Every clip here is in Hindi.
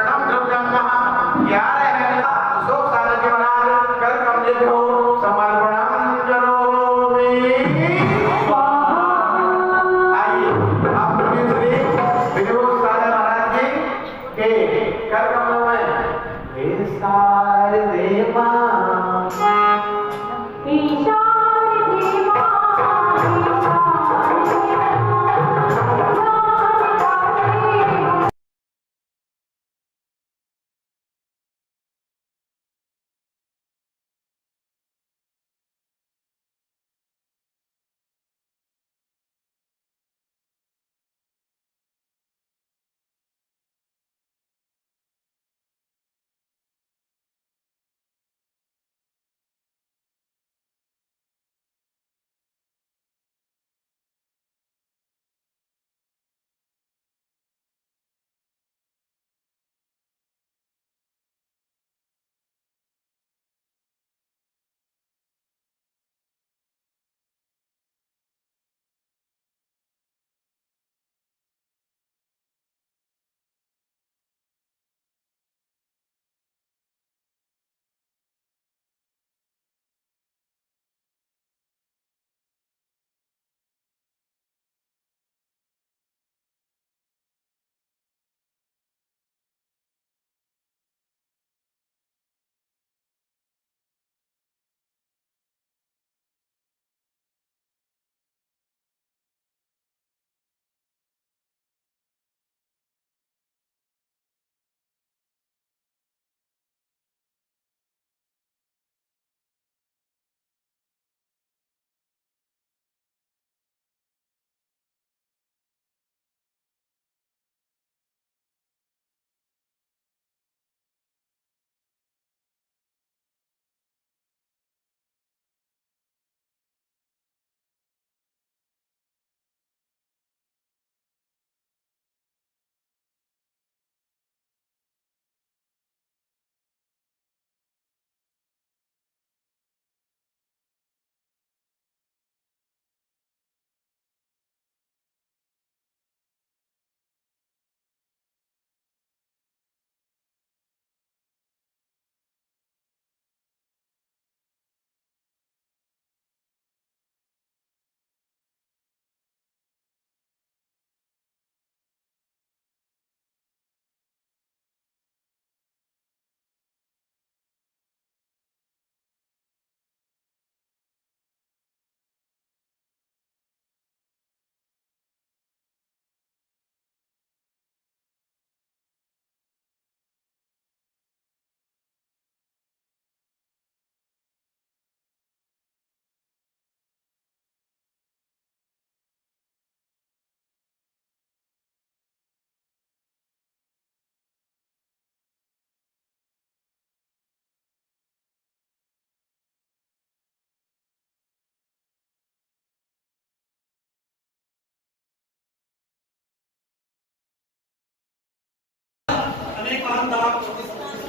शरणम द्रव्यम क्या है अशोक सागर के महाराज कर कमले को समर्पणम करोमि। आइए आप श्री विनोद सागर महाराज जी के कर कमलों में विसार देवा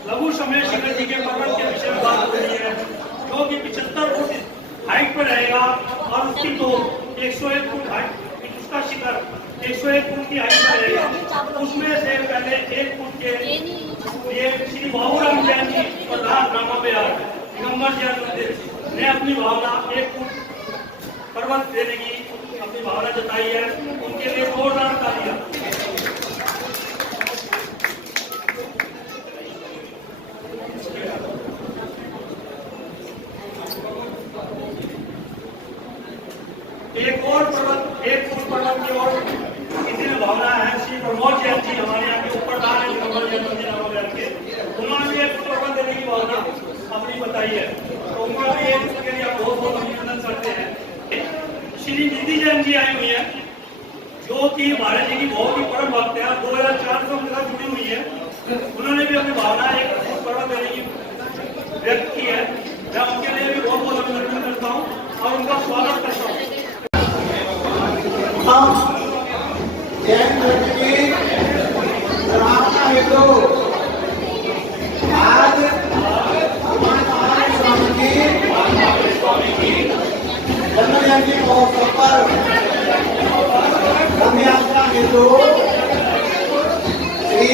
लघु समय शिखर जी के पर्वत के विषय में बात हो रही है, जो कि 75 फुट हाइट पर रहेगा और उसकी तो 101 फुट हाइट, उसका शिखर 101 फुट की हाइट पर रहेगा। उसमें से पहले 1 फुट के लिए श्री बाबूराम जैन जी प्रधान नामा बिहार दिगंबर जैन मंदिर ने अपनी भावना 1 फुट पर्वत देने की अपनी भावना जताई है। उनके लिए जोरदार तालियां। एक और पर्वत 1 फुट पर्वत की ओर किसी ने भावना है, श्री प्रमोद जैन जी हमारे यहाँ के ऊपर दान है दिगंबर जैन मंदिर नामा के, उन्होंने भी 1 फुट पर्वत देने की भावना अपनी बताई है, तो उनका भी इसके लिए बहुत बहुत अभिनंदन करते हैं। श्री निधि जैन जी आई हुई है, जो कि महाराज जी की बहुत ही परम भक्त है, 2004 से उनके साथ जुड़ी हुई है। उन्होंने भी अपनी भावना 1 फुट पर्वत देने की व्यक्त की है। मैं उनके लिए भी बहुत बहुत अभिनंदन करता हूँ और उनका स्वागत करता हूँ। जैन धर्म की स्थापना हेतु आज स्वामी की जन्म जयंती महोत्सव पर रथ यात्रा हेतु श्री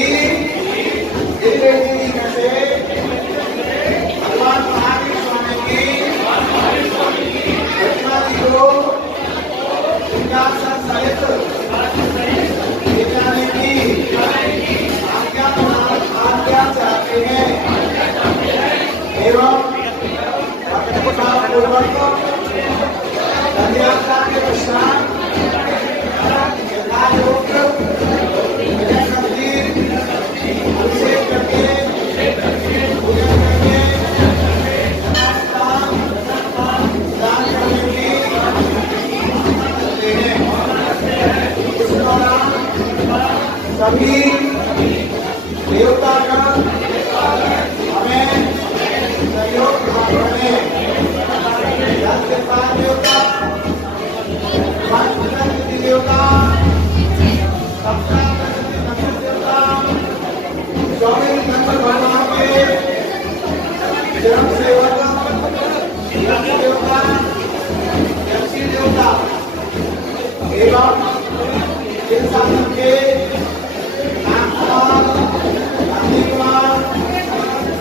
जी कैसे भगवान महावीर स्वामी की प्रतिमा जी को सिंहासन सहित ले जाने की आज्ञा चाहते हैं एवं पूर्वक धन्यवाद के पश्चात यथायोग्य भजन मंदिर अभिषेक करके पूजन करके दान करने की करते हैं। इस दौरान सभी देवतागण हमें सहयोग करें। देवता देवता सबका देवता स्वामी शंकर भगवान के जन्म सेवक देवता यक्षी देवता एवं इन शासन के नाग कुमार अग्नि कुमार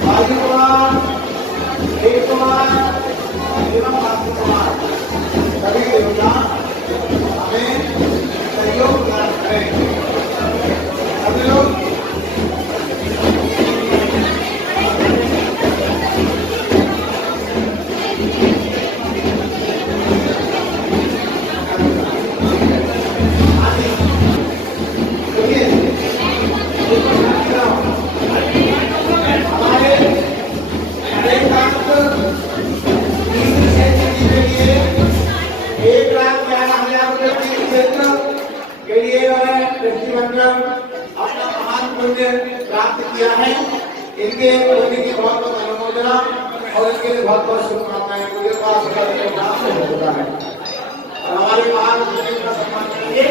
वायु कुमार देव कुमार एवं वासु कुमार सभी देवता हमें सहयोग करें। सभी लोग प्राप्त किया है। इनके पुण्य की बहुत बहुत अनुमोदना और इनके लिए बहुत बहुत शुभकामनाएं मुझे पास प्राप्त होता है। हमारे महान पुण्य का सम्मान करेंगे।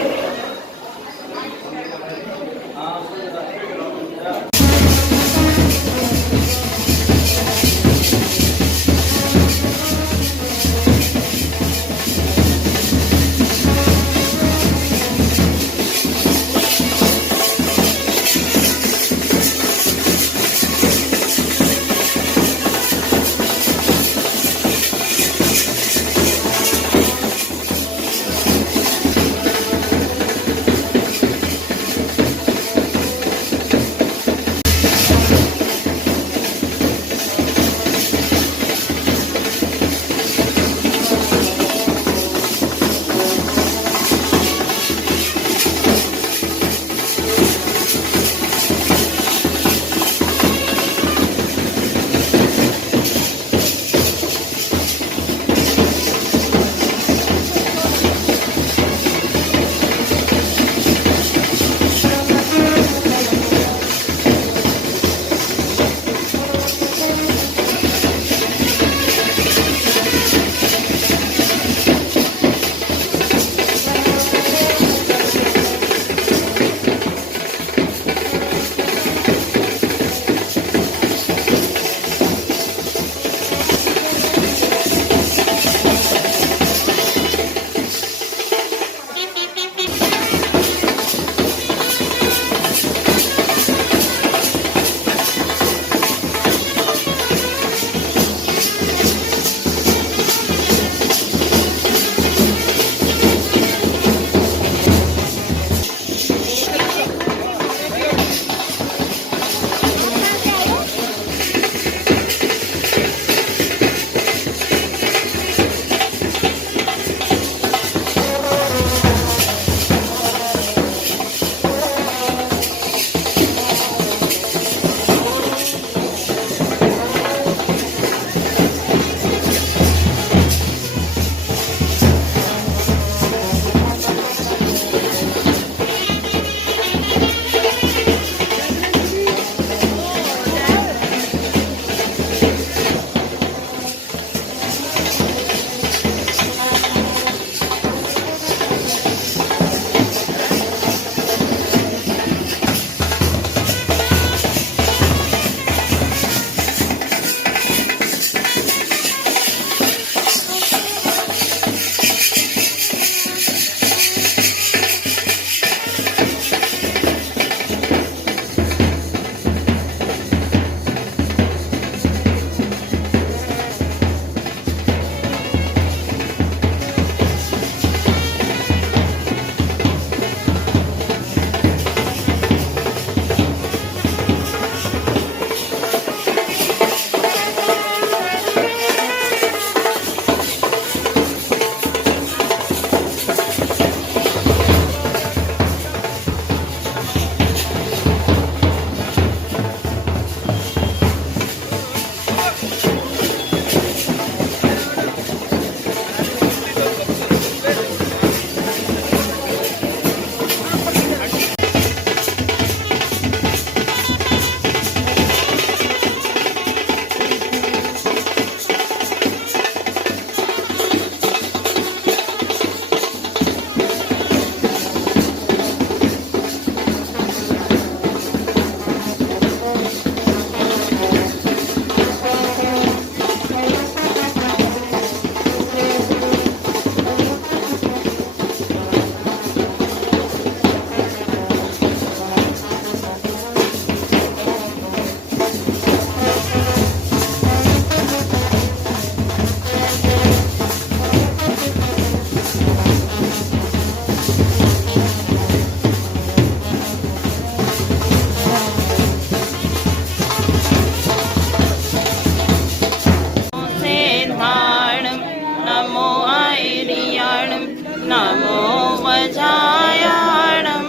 जायाणं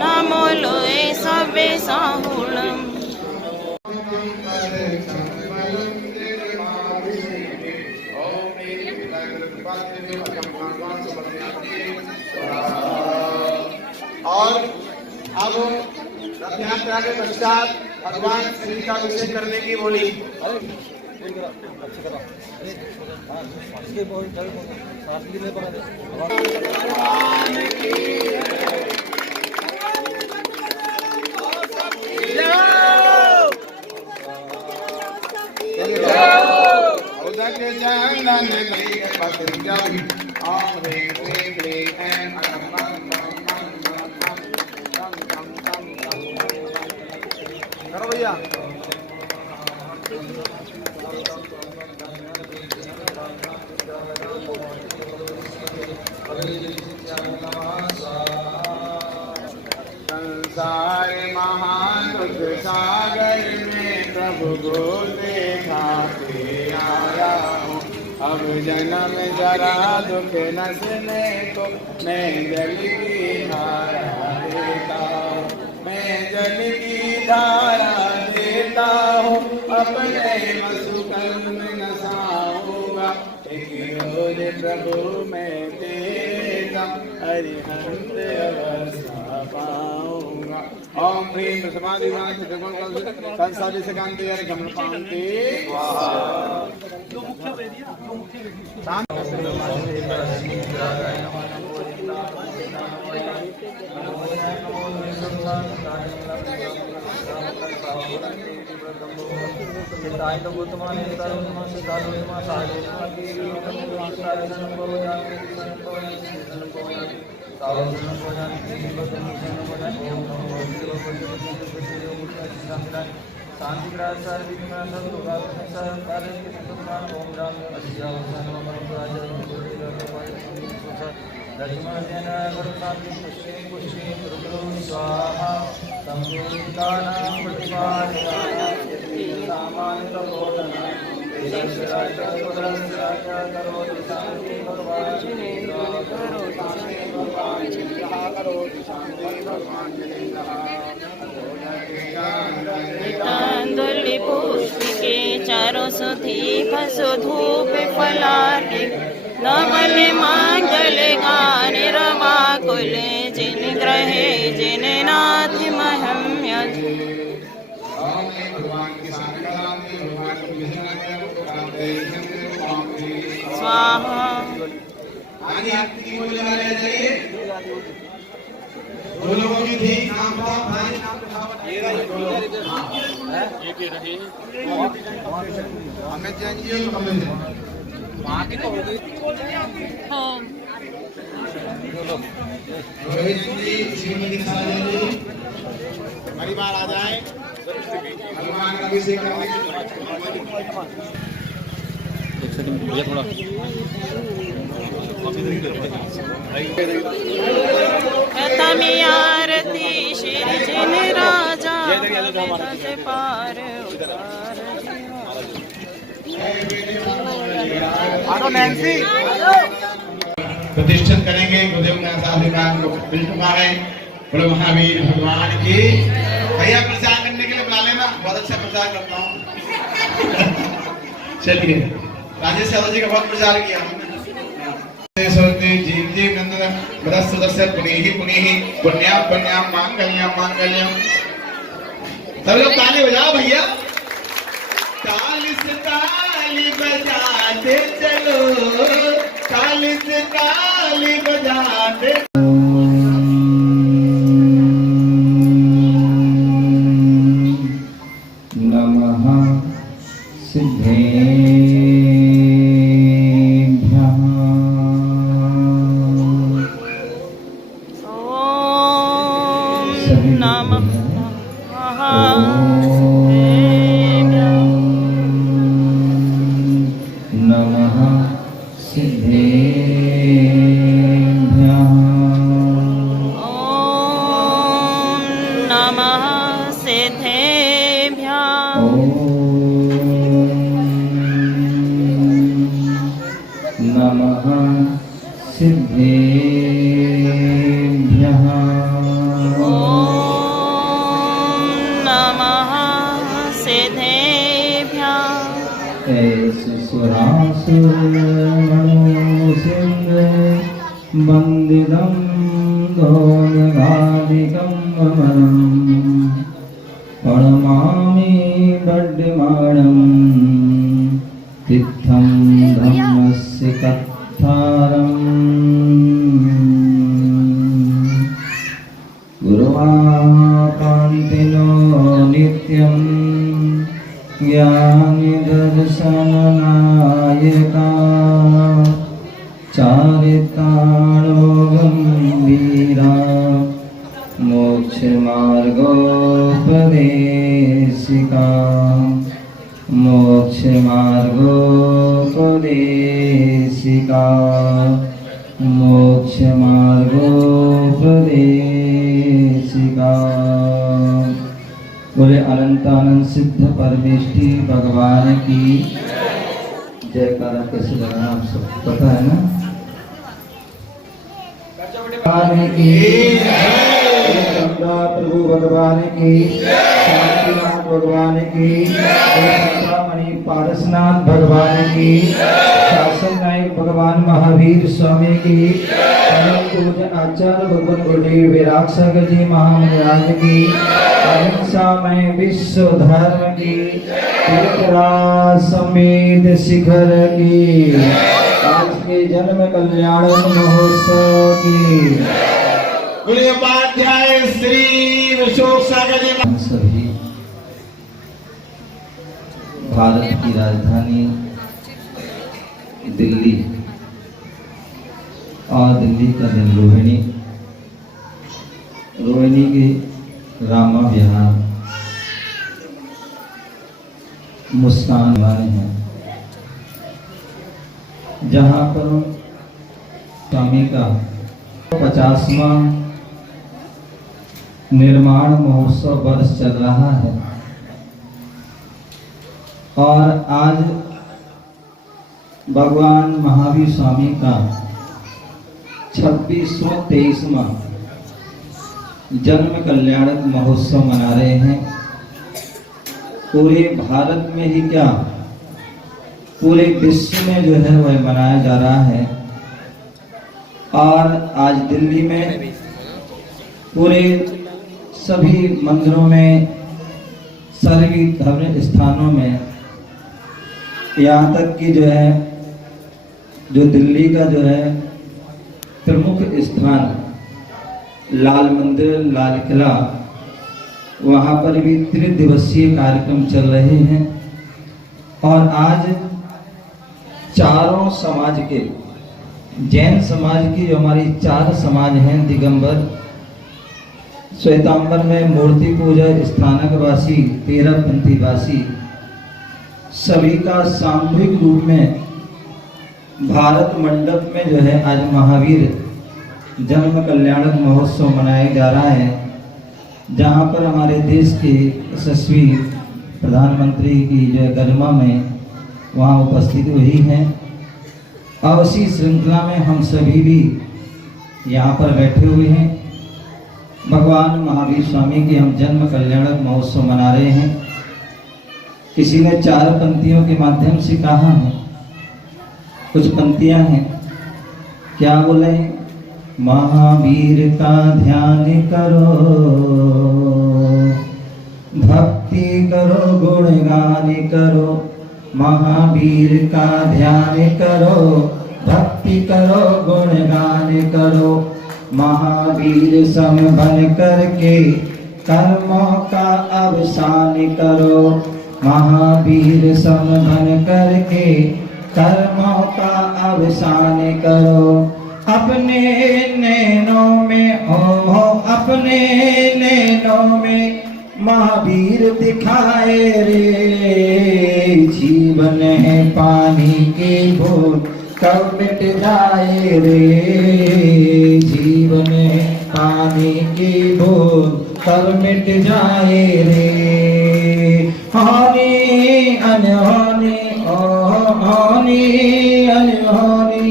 नमो लोए सबे साहुणम् और अब रथयात्रा के पश्चात भगवान श्री का अभिषेक करने की बोली। करो भैया। संसार महादुख सागर में प्रभु को देखा के आया हूँ। अब जन्म जरा दुख नसने को मैं जल की धारा देता हूँ। मैं जल की धारा देता हूँ। अपने मसुकल में नसाऊंगा। एक रोज प्रभु मैं तेरा अरिहंत अवस्था पाऊंगा। ओम ह्रीं समाधिवान संसारी से कांति कमल पांति शांति स्वाहा तांदुली पुष्पिके चारों सुधी फसो धूप फलार्के नमन मांगल गान रमा कुले जिन ग्रहे जिन नाथ महम्य स्वाहा। दो लोगों की थी नाम बताओ भाई अमित जैन जी और कमल जैन रोहित जी श्रीमती साजन जी परिवार आ जाए भगवान का अभिषेक करने के प्रथमी आरती श्री जिन राजा से पार प्रतिष्ठित करेंगे। गुरुदेव का साधुकान को मिल चुका है। बोलो महावीर भगवान की। भैया प्रचार करने के लिए बुला लेना, बहुत अच्छा प्रचार करता हूँ। चलिए राजेश यादव जी का बहुत प्रचार किया। जीव जीव नंदन सदस्य पुनीहि पुनीहि पुण्याम पुण्याम मांगल्यम मांगल्यम। सब लोग ताली बजाओ भैया। ताली से ताली बजाते चलो, ताली से ताली बजाते। नमः सिद्धे ऐसे सुरासुरमणोसिंह वन्दितं दोनगादिकं वमनम् प्रणमामि वड्डमाणं तीर्थं धर्मस्य कत्थारम् गुरुवाकान्तिनो नित्यं ज्ञानदर्शननायका चारिताणो गम्भीरा मोक्षमार्गोपदेशिका मोक्षमार्गोपदेशिका मोक्षमार्गोपदेशिका। बोले अनंतानंद सिद्ध परमेष्ठी भगवान की जयकारा कैसे लगाना आप सब पता है ना। भगवान की प्रभु भगवान की शांतिनाथ भगवान की मणि पारसनाथ भगवान की शासन नायक भगवान महावीर स्वामी की पूज्य आचार्य भगवान गुरुदेव विराग सागर जी महाराज की अहिंसा में विश्व धर्म की तीर्थराज समेत शिखर की आज के जन्म कल्याण महोत्सव की उपाध्याय श्री विशोक सागर जी हम सभी भारत की राजधानी दिल्ली और दिल्ली का दिन रोहिणी के रामा विहार मुस्कान वाले हैं, जहाँ पर स्वामी का 50वां निर्माण महोत्सव वर्ष चल रहा है और आज भगवान महावीर स्वामी का 26वां जन्म कल्याणक महोत्सव मना रहे हैं। पूरे भारत में ही क्या पूरे विश्व में जो है वह मनाया जा रहा है और आज दिल्ली में पूरे सभी मंदिरों में सभी धर्म स्थानों में यहाँ तक कि जो है जो दिल्ली का जो है प्रमुख स्थान लाल मंदिर लाल किला वहाँ पर भी त्रिदिवसीय कार्यक्रम चल रहे हैं और आज चारों समाज के जैन समाज की जो हमारी 4 समाज हैं दिगंबर श्वेतांबर में मूर्ति पूजा स्थानकवासी 13 पंथीवासी सभी का सामूहिक रूप में भारत मंडप में जो है आज महावीर जन्म कल्याणक महोत्सव मनाया जा रहा है, जहाँ पर हमारे देश के यशस्वी प्रधानमंत्री की जो गरिमा में वहाँ उपस्थित हुई हैं और उसी श्रृंखला में हम सभी भी यहाँ पर बैठे हुए हैं। भगवान महावीर स्वामी के हम जन्म कल्याणक महोत्सव मना रहे हैं। किसी ने 4 पंक्तियों के माध्यम से कहा है, कुछ पंक्तियां हैं, क्या बोले? महावीर का ध्यान करो, भक्ति करो, गुणगान करो। महावीर का ध्यान करो, भक्ति करो, गुणगान करो। महावीर सम बन करके कर्मों का अवसान करो। महावीर सम बन करके कर्मों का अवसान करो। अपने नैनों में हो, अपने नैनों में महावीर दिखाए रे। जीवन है पानी की बूंद कब मिट जाए रे। जीवन है पानी की बूंद कब मिट जाए रे। हानि अनहोनी हानि अनहोनी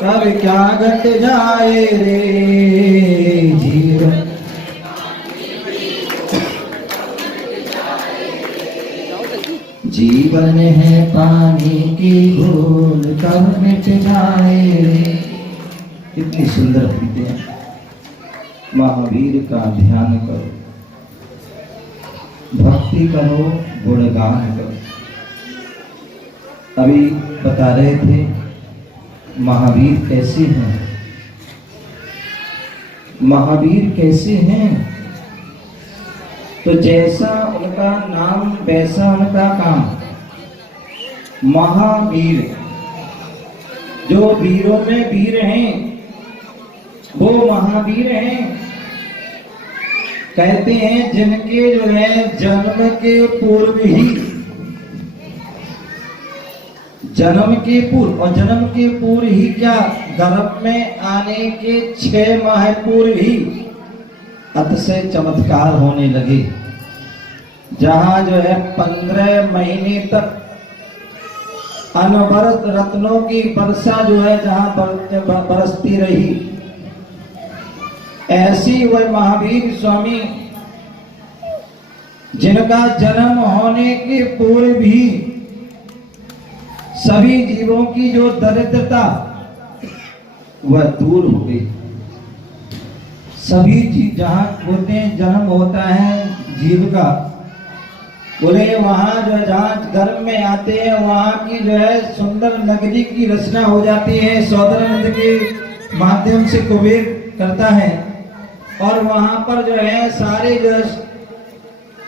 कब क्या घट जाए रे। जीवन जीवन है पानी की बूंद कब मिट जाए रे। कितनी सुंदर गीते हैं। महावीर का ध्यान करो, भक्ति करो, गुणगान करो। अभी बता रहे थे महावीर कैसे हैं। महावीर कैसे हैं तो जैसा उनका नाम वैसा उनका काम। महावीर, जो वीरों में वीर हैं वो महावीर हैं। कहते हैं जिनके जो है जन्म के पूर्व ही, जन्म के पूर्व, और जन्म के पूर्व ही क्या, गर्भ में आने के 6 माह पूर्व ही अतिशय चमत्कार होने लगे। जहां जो है 15 महीने तक अनवरत रत्नों की वर्षा जो है जहां बरसती रही, ऐसी वह महावीर स्वामी जिनका जन्म होने के पूर्व भी सभी जीवों की जो दरिद्रता वह दूर हो गई। सभी जीव जहां बोलते हैं जन्म होता है जीव का, बोले वहां जो है जहां गर्भ में आते हैं वहां की जो है सुंदर नगरी की रचना हो जाती है। सौदरानंद के माध्यम से कुबेर करता है और वहां पर जो है सारे जो है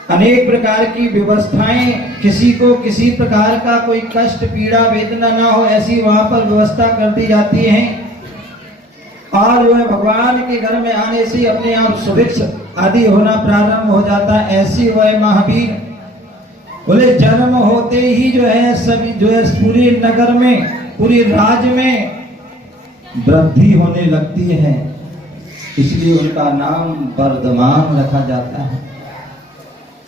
अनेक प्रकार की व्यवस्थाएं, किसी को किसी प्रकार का कोई कष्ट पीड़ा वेदना ना हो ऐसी वहां पर व्यवस्था कर दी जाती है। और जो है भगवान के घर में आने से अपने आप सुभिक्ष आदि होना प्रारंभ हो जाता है। ऐसी वह महावीर बोले जन्म होते ही जो है सभी जो है पूरे नगर में, पूरे राज्य में वृद्धि होने लगती है। इसलिए उनका नाम वर्धमान रखा जाता है।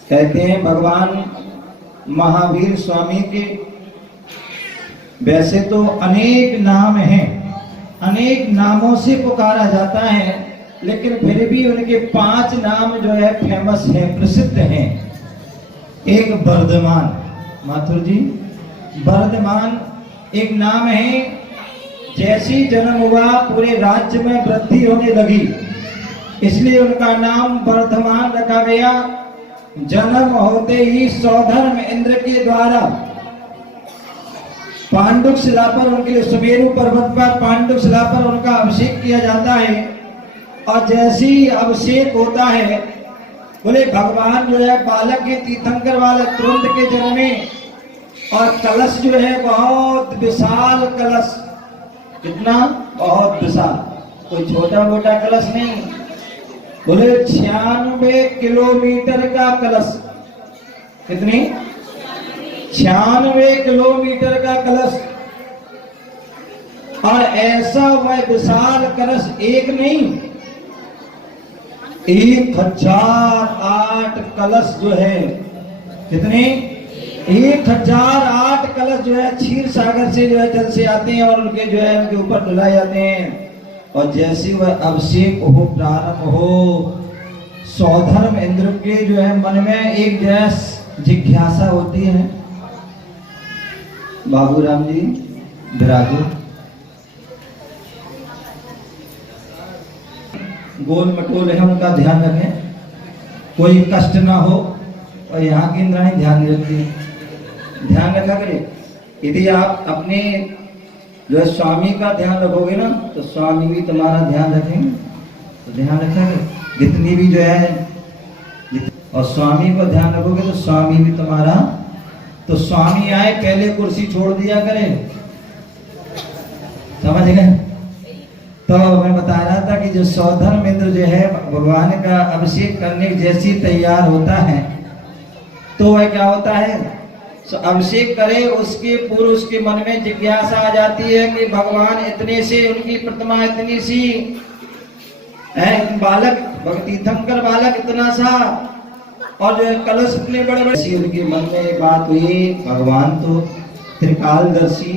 कहते हैं भगवान महावीर स्वामी के वैसे तो अनेक नाम हैं, अनेक नामों से पुकारा जाता है, लेकिन फिर भी उनके 5 नाम जो है फेमस हैं, प्रसिद्ध हैं। एक वर्धमान, माथुर जी, वर्धमान एक नाम है। जैसी जन्म हुआ पूरे राज्य में वृद्धि होने लगी, इसलिए उनका नाम वर्धमान रखा गया। जन्म होते ही सौधर्म इंद्र के द्वारा पांडुक शिला पर उनके सुमेरु पर्वत पर पांडुक शिला पर उनका अभिषेक किया जाता है। और जैसे ही अभिषेक होता है बोले भगवान जो है बालक के तीर्थंकर वाले तुरंत के जन्म में, और कलश जो है बहुत विशाल कलश, कितना बहुत विशाल, कोई छोटा मोटा कलश नहीं, बोले 96 किलोमीटर का कलश। कितनी? 96 किलोमीटर का कलश। और ऐसा वह विशाल कलश एक नहीं, 1008 कलश जो है, कितने? 1008 कलश जो है क्षीर सागर से जो है जल से आते हैं और उनके जो है उनके ऊपर डुलाए जाते हैं। और जैसे वह अभिषेक हो प्रारंभ हो, सौधर्म इंद्र के जो है मन में एक जैस जिज्ञासा होती है, बाबूराम जी विराजो, गोल मटोल है उनका ध्यान रखें, कोई कष्ट ना हो। और यहाँ की इंद्राणी ध्यान रखती है, ध्यान रखा करें। यदि आप अपने जो है स्वामी का ध्यान रखोगे ना तो स्वामी भी तुम्हारा ध्यान रखेंगे। तो ध्यान रखा करें, जितनी भी जो है, और स्वामी को ध्यान रखोगे तो स्वामी भी तुम्हारा। तो स्वामी आए पहले कुर्सी छोड़ दिया करें, समझ गए? तो मैं बता रहा था कि जो सौधर्म इंद्र जो है भगवान का अभिषेक करने जैसी तैयार होता है तो वह क्या होता है, अभिषेक करे उसके पूर्व उसके मन में जिज्ञासा आ जाती है कि भगवान इतने से, उनकी प्रतिमा इतनी सी है, बालक तीर्थंकर बालक इतना सा, और जो है कलश इतने बड़े बड़े। उनके मन में एक बात हुई, भगवान तो त्रिकालदर्शी,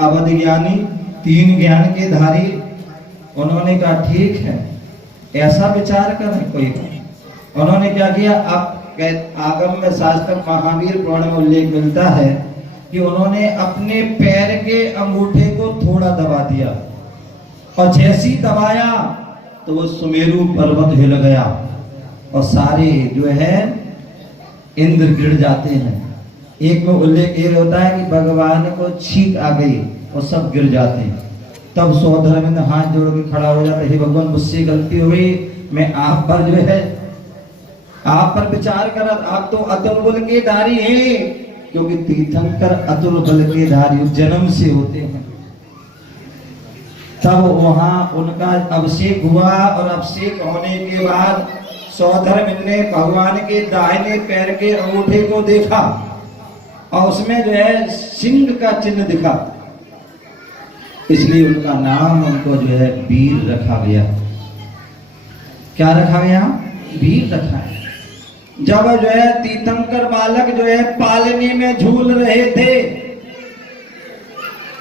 अवध ज्ञानी, 3 ज्ञान के धारी। उन्होंने कहा ठीक है, ऐसा विचार करें कोई बात। उन्होंने क्या किया, अब आगम में शास्त्र महावीर पुराण में उल्लेख मिलता है कि उन्होंने अपने पैर के अंगूठे को थोड़ा दबा दिया और जैसी दबाया तो वो सुमेरु पर्वत हिल गया और सारे जो है इंद्र गिर जाते हैं। एक में उल्लेख ये होता है कि भगवान को छींक आ गई और सब गिर जाते हैं। तब सौधर्मेंद्र हाथ जोड़ के खड़ा हो जाता है, हे भगवान मुझसे गलती हुई, मैं आप पर जो है आप पर विचार कर, आप तो अतुल बल के धारी हैं, क्योंकि तीर्थंकर अतुल बल के धारी जन्म से होते हैं। तब वहां उनका अभिषेक हुआ और अभिषेक होने के बाद सौधर्मेंद्र ने भगवान के दाहिने पैर के अंगूठे को देखा और उसमें जो है सिंह का चिन्ह दिखा, इसलिए उनका नाम उनको जो है वीर रखा गया। क्या रखा गया? वीर रखा है। जब जो है तीर्थंकर बालक जो है पालने में झूल रहे थे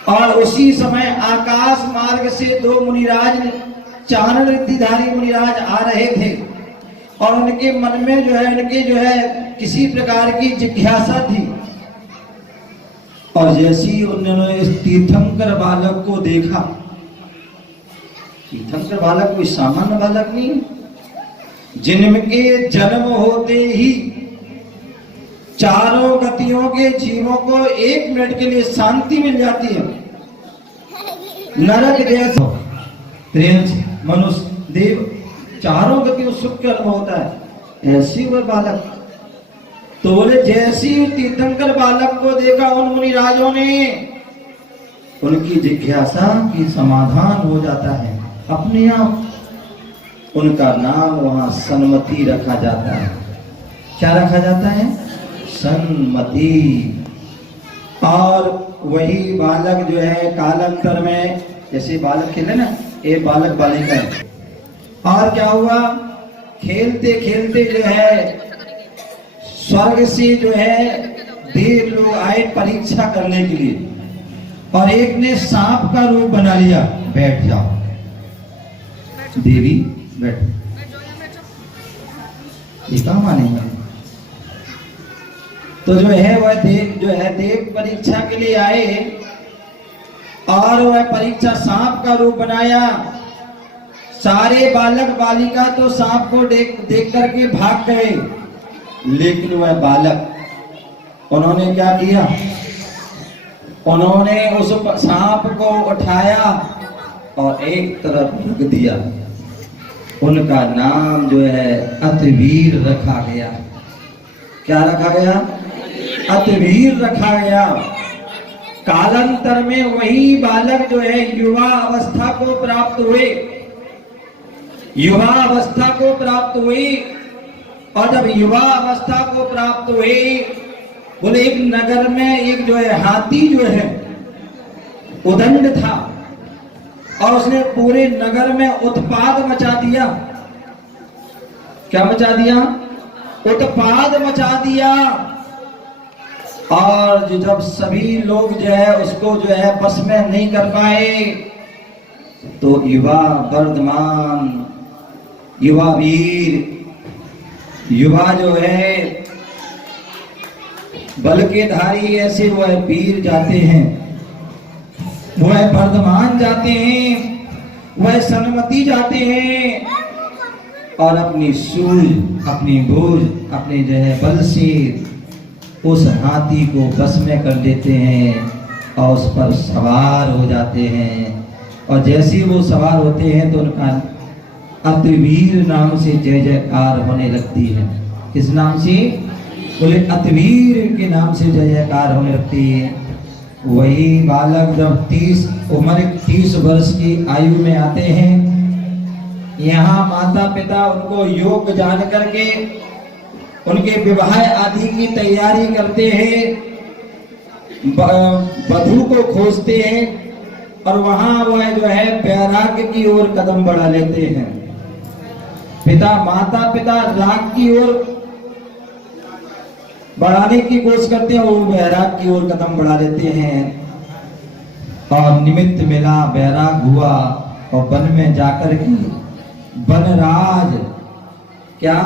और उसी समय आकाश मार्ग से दो मुनिराज चारण रिद्धिधारी मुनिराज आ रहे थे और उनके मन में जो है उनके जो है किसी प्रकार की जिज्ञासा थी और जैसे ही उन्होंने इस तीर्थंकर बालक को देखा, तीर्थंकर बालक कोई सामान्य बालक नहीं, जिनके जन्म होते ही चारों गतियों के जीवों को 1 मिनट के लिए शांति मिल जाती है, नरक जैसा त्रियंश मनुष्य देव चारों गतियों सुख का अनुभव होता है, ऐसी वह बालक। तो बोले जैसी तीर्थंकर बालक को देखा उन मुनिराजों ने, उनकी जिज्ञासा की समाधान हो जाता है अपने आप। उनका नाम वहां सन्मति रखा जाता है। क्या रखा जाता है? सन्मति। और वही बालक जो है कालांतर में, जैसे बालक खेले ना, ये बालक बालिका है। और क्या हुआ, खेलते खेलते जो है स्वर्ग से जो है देव लोग आए परीक्षा करने के लिए और एक ने सांप का रूप बना लिया, बैठ जाओ देवी बैठो, ये मानेंगे। तो जो है वह देव परीक्षा के लिए आए और वह परीक्षा सांप का रूप बनाया। सारे बालक बालिका तो सांप को देख करके भाग गए, लेकिन वह बालक, उन्होंने क्या किया, उन्होंने उस सांप को उठाया और एक तरफ रख दिया। उनका नाम जो है अतिवीर रखा गया। क्या रखा गया? अतिवीर रखा गया। कालांतर में वही बालक जो है युवा अवस्था को प्राप्त हुए, युवा अवस्था को प्राप्त हुई। और जब युवा अवस्था को प्राप्त हुई, बोले एक नगर में एक जो है हाथी जो है उदंड था और उसने पूरे नगर में उत्पाद मचा दिया। क्या मचा दिया? उत्पाद मचा दिया। और जब सभी लोग जो है उसको जो है बस में नहीं कर पाए, तो युवा वर्धमान, युवा वीर, युवा जो है बल के धारी, ऐसे वह वीर जाते हैं, वह वर्धमान जाते हैं, वह सन्मति जाते हैं और अपनी सूझ, अपनी बूझ, अपने जो है बल से उस हाथी को बस में कर देते हैं और उस पर सवार हो जाते हैं। और जैसे वो सवार होते हैं तो उनका अतिवीर नाम से जय जयकार होने लगती है। किस नाम से? बोले अतिवीर के नाम से जय जयकार होने लगती है। वही बालक जब 30 वर्ष की आयु में आते हैं, यहाँ माता पिता उनको योग्य जान करके उनके विवाह आदि की तैयारी करते हैं, वधू को खोजते हैं और वहां वह जो है वैराग्य की ओर कदम बढ़ा लेते हैं। माता पिता राग की ओर बढ़ाने की कोशिश करते हैं, वो वैराग की ओर कदम बढ़ा लेते हैं और निमित्त मिला, वैराग हुआ और वन में जाकर के वनराज, क्या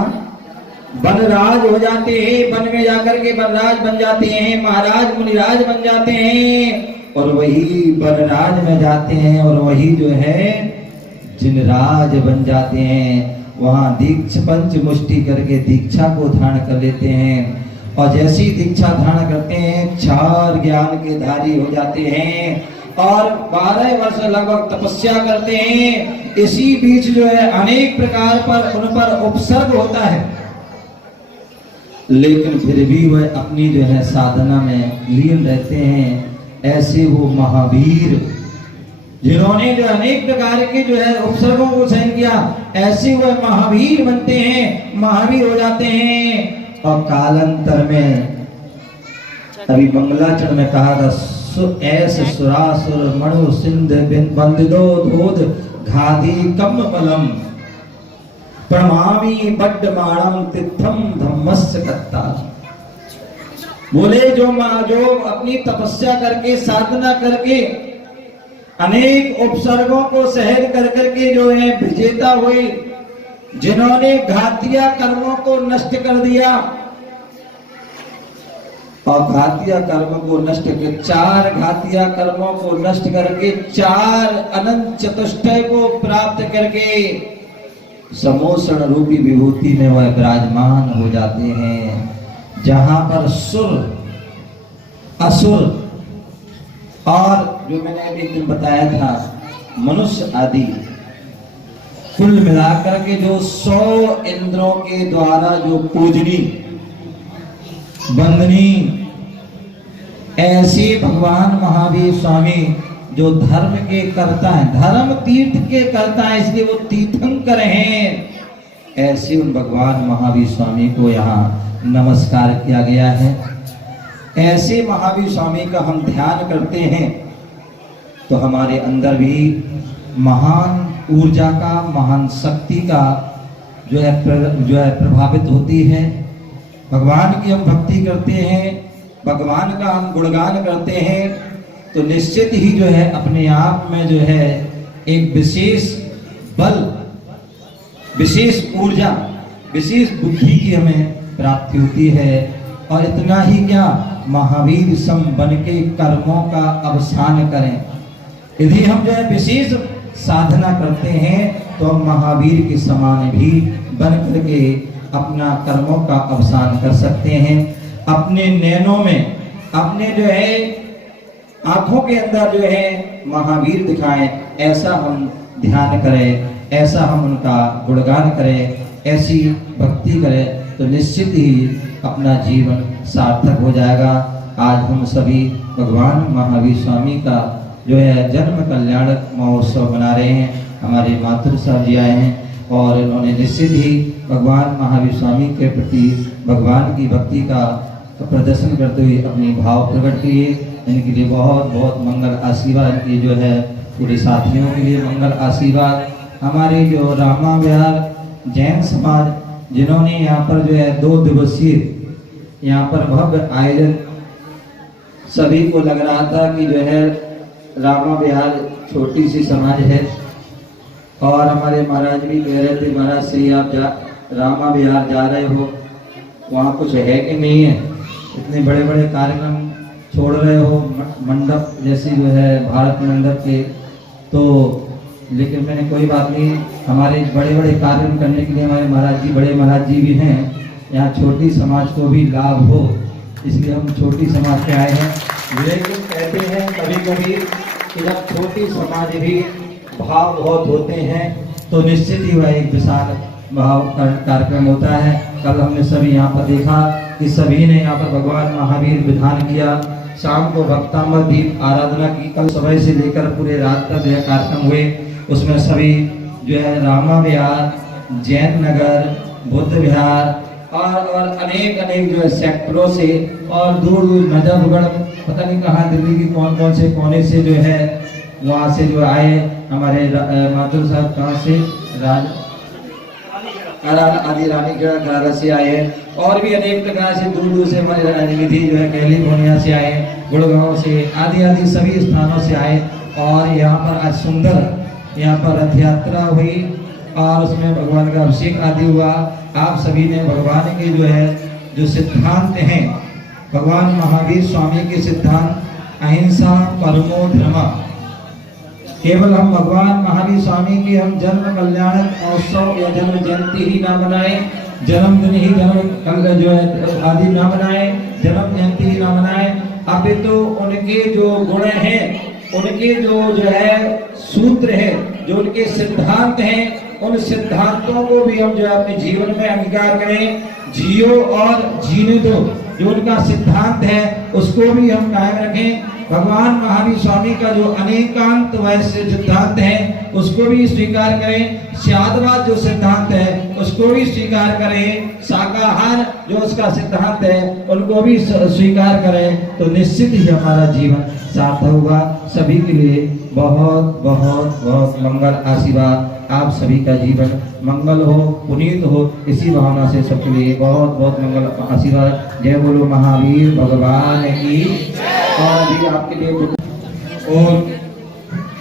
वनराज हो जाते हैं, वन में जाकर के वनराज बन जाते हैं, महाराज मुनिराज बन जाते हैं, और वही वनराज में जाते हैं और वही जो है जिनराज बन जाते हैं। वहां दीक्षा पंच मुष्टि करके दीक्षा को धारण कर लेते हैं, और जैसी दीक्षा धारण करते हैं 4 ज्ञान के धारी हो जाते हैं, और 12 वर्ष लगभग तपस्या करते हैं। इसी बीच जो है अनेक प्रकार पर उन पर उपसर्ग होता है, लेकिन फिर भी वह अपनी जो है साधना में लीन रहते हैं। ऐसे वो महावीर जिन्होंने जो अनेक प्रकार के जो है उपसर्गों को सहन किया, ऐसे वह महावीर बनते हैं, महावीर हो जाते हैं। और कालांतर में अभी मंगलाचरण में कहा था, ऐस सुरासुर मणु सिंध बंदिदो धोध घाधी कम बलम प्रणमामि बड्डमाणम तिथम धम्मस्य कत्ता। बोले जो अपनी तपस्या करके साधना करके अनेक उपसर्गों को सहन कर करके जो है विजेता हुए, जिन्होंने घातिया कर्मों को नष्ट कर दिया, और घातिया कर्म को नष्ट कर 4 घातिया कर्मों को नष्ट करके 4 अनंत चतुष्टय को प्राप्त करके समोषण रूपी विभूति में वह विराजमान हो जाते हैं, जहां पर सुर असुर और जो मैंने अभी एक दिन बताया था मनुष्य आदि कुल मिलाकर के जो 100 इंद्रों के द्वारा जो पूजनी बंदनी, ऐसे भगवान महावीर स्वामी जो धर्म के कर्ता हैं, धर्म तीर्थ के कर्ता हैं, इसलिए वो तीर्थंकर हैं। ऐसे उन भगवान महावीर स्वामी को यहाँ नमस्कार किया गया है। ऐसे महावीर स्वामी का हम ध्यान करते हैं तो हमारे अंदर भी महान ऊर्जा का, महान शक्ति का जो है प्रभावित होती है। भगवान की हम भक्ति करते हैं, भगवान का हम गुणगान करते हैं, तो निश्चित ही जो है अपने आप में जो है एक विशेष बल, विशेष ऊर्जा, विशेष बुद्धि की हमें प्राप्ति होती है। और इतना ही क्या, महावीर सम बन के कर्मों का अवसान करें। यदि हम जो है विशेष साधना करते हैं तो हम महावीर के समान भी बन करके अपना कर्मों का अवसान कर सकते हैं। अपने नैनों में, अपने जो है आंखों के अंदर जो है महावीर दिखाएं, ऐसा हम ध्यान करें, ऐसा हम उनका गुणगान करें, ऐसी भक्ति करें, तो निश्चित ही अपना जीवन सार्थक हो जाएगा। आज हम सभी भगवान महावीर स्वामी का जो है जन्म कल्याणक महोत्सव मना रहे हैं। हमारे मातृ साहब जी आए हैं और इन्होंने निश्चित ही भगवान महावीर स्वामी के प्रति भगवान की भक्ति का प्रदर्शन करते हुए अपनी भाव प्रकट किए। इनके लिए बहुत बहुत मंगल आशीर्वाद, इनके जो है पूरे साथियों के लिए मंगल आशीर्वाद। हमारे जो रामा विहार जैन समाज, जिन्होंने यहाँ पर जो है 2 दिवसीय यहाँ पर भव्य आयोजन, सभी को लग रहा था कि जो है रामा विहार छोटी सी समाज है, और हमारे महाराज भी कह रहे थे, महाराज से आप रामा विहार जा रहे हो, वहाँ कुछ है कि नहीं है, इतने बड़े बड़े कार्यक्रम छोड़ रहे हो, मंडप जैसे जो है भारत मंडप के, तो लेकिन मैंने कोई बात नहीं, हमारे बड़े बड़े कार्यक्रम करने के लिए हमारे महाराज जी, बड़े महाराज जी भी हैं, यहाँ छोटी समाज को भी लाभ हो, इसलिए हम छोटी समाज के आए हैं। लेकिन कहते हैं कभी कभी कि जब छोटी समाज भी भाव बहुत होते हैं तो निश्चित ही वह एक विशाल भाव कार्यक्रम होता है। कल हमने सभी यहाँ पर देखा कि सभी ने यहाँ पर भगवान महावीर विधान किया, शाम को भक्तामृत दीप आराधना की, कल सुबह से लेकर पूरे रात तक जो है कार्यक्रम हुए। उसमें सभी जो है रामा विहार, जैन नगर, बुद्ध विहार और अनेक अनेक जो है सेक्टरों से और दूर दूर नजफगढ़, पता नहीं कहाँ दिल्ली की कौन कौन से कोने से जो है वहाँ से जो आए। हमारे माधुर साहब कहाँ से, आदि रानीगढ़ से आए हैं, और भी अनेक प्रकार से दूर दूर से हमारे निधि जो है कैलिफोर्निया से आए, गुड़गांव से, आदि आदि सभी स्थानों से आए। और यहाँ पर आज सुंदर यहाँ पर रथ यात्रा हुई और उसमें भगवान का अभिषेक आदि हुआ। आप सभी ने भगवान के जो सिद्धांत हैं, भगवान महावीर स्वामी के सिद्धांत अहिंसा परमो धर्म, केवल हम भगवान महावीर स्वामी के हम जन्म कल्याण महोत्सव या जन्म जयंती ही ना मनाए, जन्मदिन ही जन्म आदि ना मनाए, जन्म जयंती ही ना मनाए, अपितु उनके जो गुण हैं, उनके जो है सूत्र है, जो उनके सिद्धांत हैं, उन सिद्धांतों को भी हम अपने जीवन में अंगीकार करें, जियो और जीने दो। जो उनका सिद्धांत है उसको भी हम कायम रखें। भगवान महावीर स्वामी का जो अनेकांत वैश्य सिद्धांत है उसको भी स्वीकार करें, स्यादवाद जो सिद्धांत है उसको भी स्वीकार करें, शाकाहार जो उसका सिद्धांत है उनको भी स्वीकार करें, तो निश्चित ही हमारा जीवन सार्थक होगा। सभी के लिए बहुत बहुत बहुत मंगल आशीर्वाद। आप सभी का जीवन मंगल हो, पुनीत हो, इसी भावना से सबके लिए बहुत बहुत मंगल आशीर्वाद। जय बोलो महावीर भगवान की। और भी आपके लिए और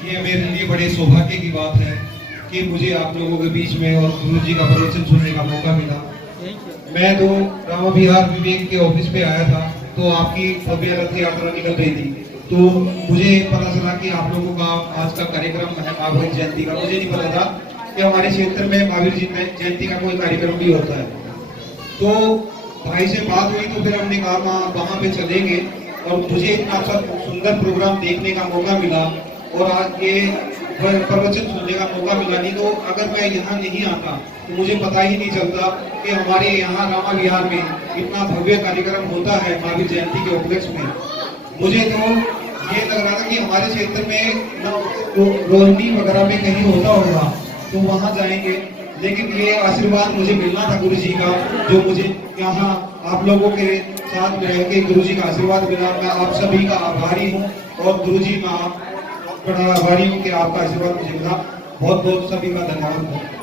ये मेरे लिए बड़े सौभाग्य की बात है कि मुझे आप लोगों के बीच में और गुरु जी का प्रवचन सुनने का मौका मिला। मैं तो रामा विहार विवेक के ऑफिस पे आया था, तो आपकी भव्य रथ यात्रा निकल रही थी, तो मुझे पता चला कि आप लोगों का आज का कार्यक्रम है महावीर जयंती का। मुझे नहीं पता था कि हमारे क्षेत्र में महावीर जयंती का कोई कार्यक्रम भी होता है। तो भाई से बात हुई तो फिर हमने कहा वहाँ पे चलेंगे, और मुझे इतना अच्छा सुंदर प्रोग्राम देखने का मौका मिला और आज ये प्रवचन सुनने का मौका मिला। नहीं तो अगर मैं यहाँ नहीं आता तो मुझे पता ही नहीं चलता कि हमारे यहाँ रामा विहार में इतना भव्य कार्यक्रम होता है महावीर जयंती के उपलक्ष्य में। मुझे तो ये लग रहा था कि हमारे क्षेत्र में रोहिणी वगैरह में कहीं होता होगा तो वहाँ जाएंगे, लेकिन ये आशीर्वाद मुझे मिलना था गुरु जी का, जो मुझे यहाँ आप लोगों के साथ रह के गुरु जी का आशीर्वाद मिला। मैं आप सभी का आभारी हूँ और गुरु जी का बड़ा आभारी हूँ कि आपका आशीर्वाद मुझे मिला। बहुत बहुत सभी का धन्यवाद।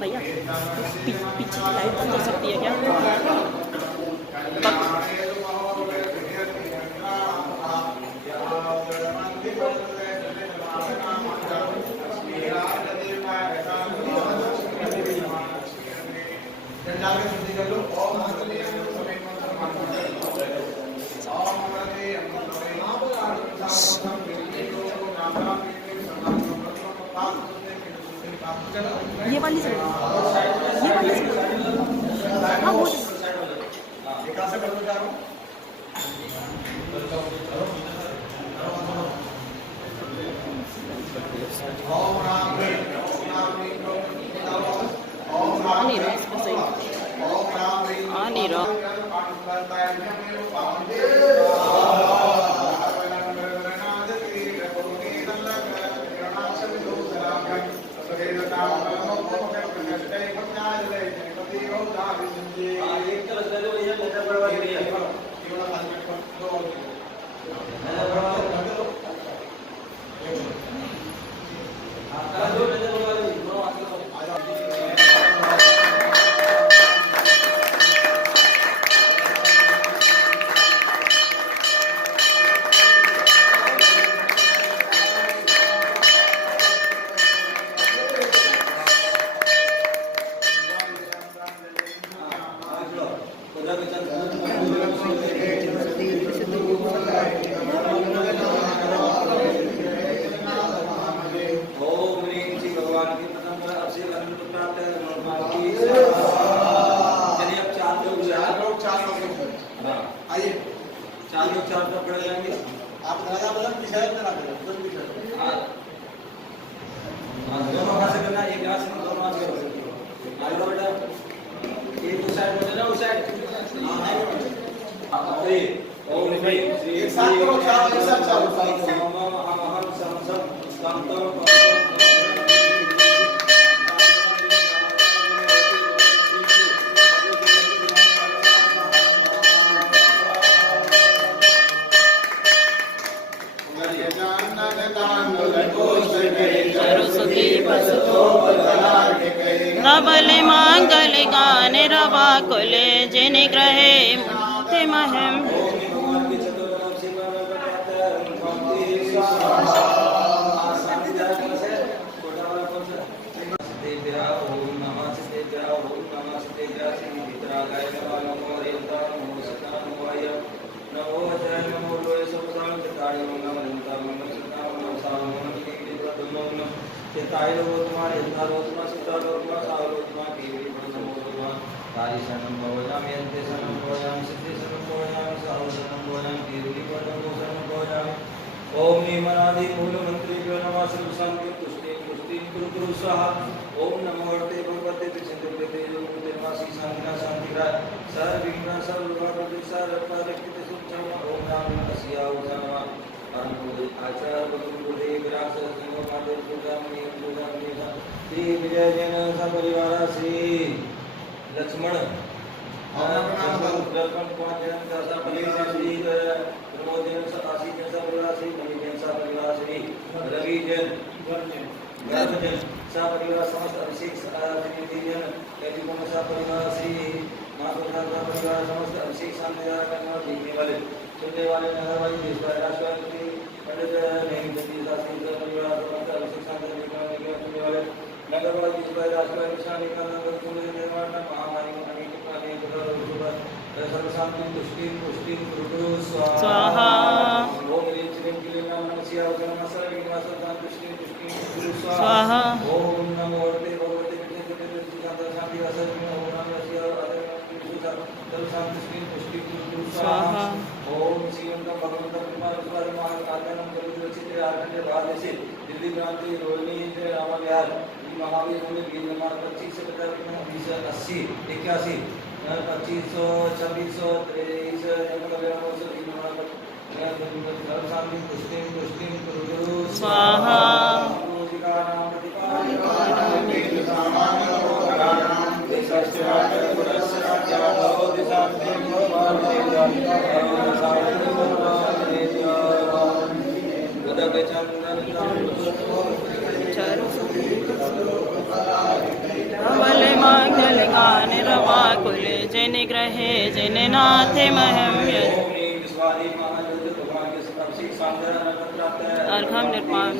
भैया पीछे की लाइट बंद हो सकती है क्या? ये वाली साइड, ये वाली साइड, हाँ वो आ नहीं रहा इसको सही, आ नहीं रहा। नवल मांगल गान रवा कुल जिन ग्रहे मुक्ति महम ओम निमनादि मूल मंत्री जो नमः सर्व शांति पुष्टि पुष्टि गुरु गुरु स्वाहा ओम नमो भगवते भगवते चिंतते जो निर्वासी शांति शांति सर्व श्री विजय जैन सपरिवार श्री लक्ष्मण दर्पण कुमार जैन सपरिवार श्री प्रमोद जैन आशीष जैन सपरिवार श्री मणि जैन सपरिवार श्री रवि जैन जैन सपरिवार समस्त अभिषेक श्री जैन यदि कुमार सपरिवार श्री माधुर सपरिवार समस्त अभिषेक शांति देखने वाले सुनने वाले नगरवासी देश राष्ट्रपति पंडित नहीं शास्त्री परिवार समस्त अभिषेक शांति देखने वाले नगरवासी देश राष्ट्रपति शांति निर्माण महामारी अनेक सर्वशांति पुष्टि पुष्टि गुरु स्वाहा ओम ह्रीं श्रीं क्लीं नमः शिवाय नमः सर्वे वासुदेवाय पुष्टि पुष्टि गुरु स्वाहा ओम नमो भगवते शांति वासुदेवाय ओम नमः शिवाय सर्वशांति पुष्टि गुरु स्वाहा ओम शिवं भगवंत कृपालुस्वर महाकालनं कलियुगचित्रे आखंडे भादेशे दिल्ली क्रांति रोहिणी राम विहार महावीर मूल्य वीर निर्माण 25 से 80 81 2500 2600 23 सर्वशांति पुष्टि पुष्टि गुरु स्वाहा अवल मंगल गान रवा कुल जिन ग्रहे जिन नाथे महम्य अर्घम निर्माण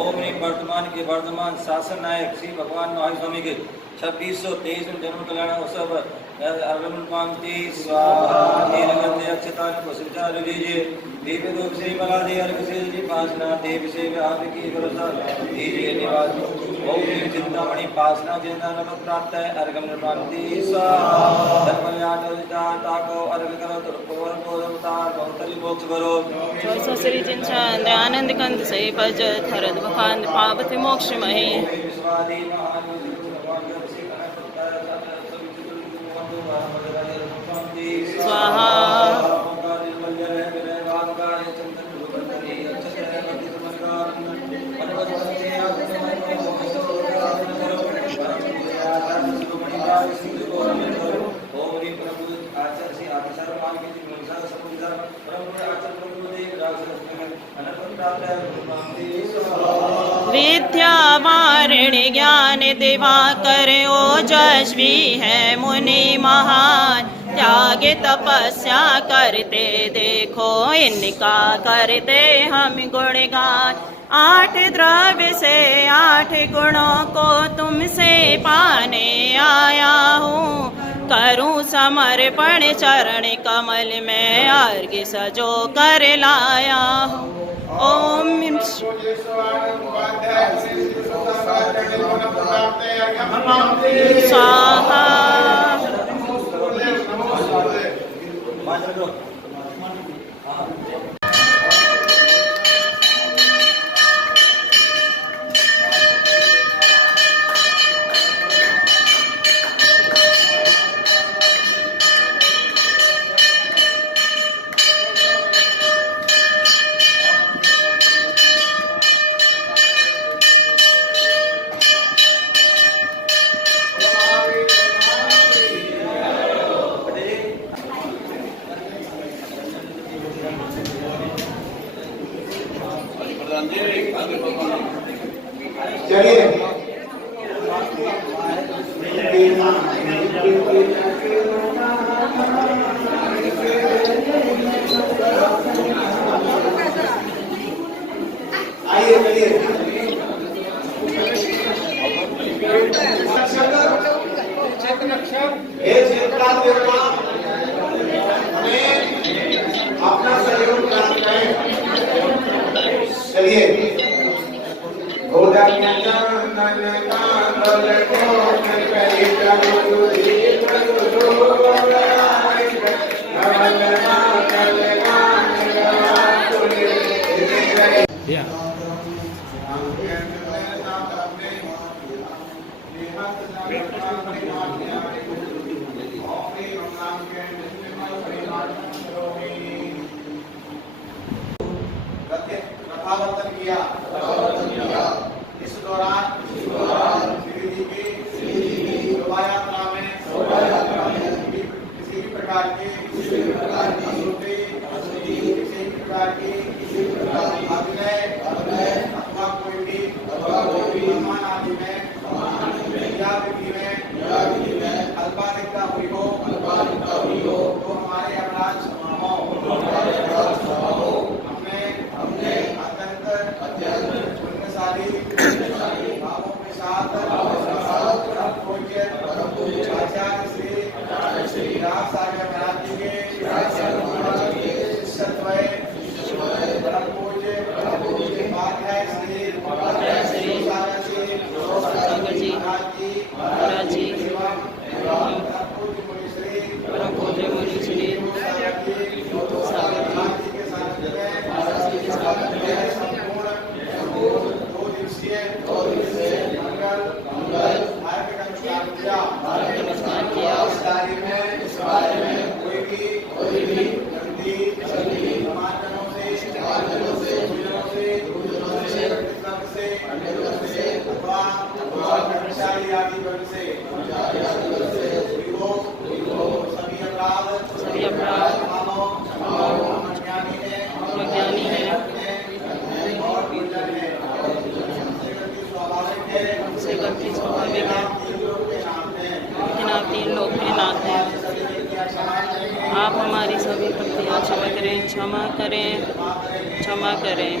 ओम वर्तमान के वर्तमान शासन नायक श्री भगवान महावीर स्वामी के 2623 जन्म कल्याण उत्सव अर्घमपांति स्वाहा नीलगंधे अक्षतान को विचार लीजिए दीप धूप श्री बलादि अर्घ से जी पासना देव से आपकी भरोसा दीजिए निवास ओम चिंतामणि पासना जिंदा नमः प्राप्त है अर्घमपांति स्वाहा धर्मल्याण ताको अर्घ करो तो पवन को अवतार बहुतरी मोक्ष करो जैसा श्री जिन चंद्र आनंद कंद से भज धरद बखांद पावत मोक्ष महे विश्वादी महान स्वाहा विद्या वारिणी ज्ञान दिवाकर ओजस्वी है मुनि महान त्याग तपस्या करते देखो इनका करते हम गुणगान 8 द्रव्य से 8 गुणों को तुमसे पाने आया हूँ करूँ समर्पण चरण कमल में अर्घ सजो कर लाया हूँ ओम स्वाहा चलिए आइए चलिए हे क्षेत्र हमें अपना सहयोग प्राप्त करें चलिए प्रत्यावर्तन किया। इस दौरान श्री जी की शोभा यात्रा में किसी भी प्रकार की अशुद्धि, किसी भी प्रकार की अभिनय अथवा कोई भी सम्मान आदि में या विधि में अल्पाधिकता हुई हो तो हमारे अपराध क्षमा हो। हमने अत्यंत पुण्यशाली भावों के साथ परम पूज्य आचार्य श्री राज सागर महाराज जी के शिष्यत्वय परम पूज्य उपाध्याय श्री सागर जी महाराज जी एवं परम पूज्य मुनि श्री सागर जी के सानिध्य में संपूर्ण 2 दिवसीय मंगल आरती का अनुष्ठान किया। इस कार्य में कोई भी गंदी समाजजनों से अथवा कर्मचारी आदि वर्ग से सभी अपराध अज्ञानी है और गुंजन है। हमसे गलती स्वाभाविक है, लेकिन आप 3 लोग के नाथ हैं। आप हमारी सभी गलतियाँ क्षमा करें।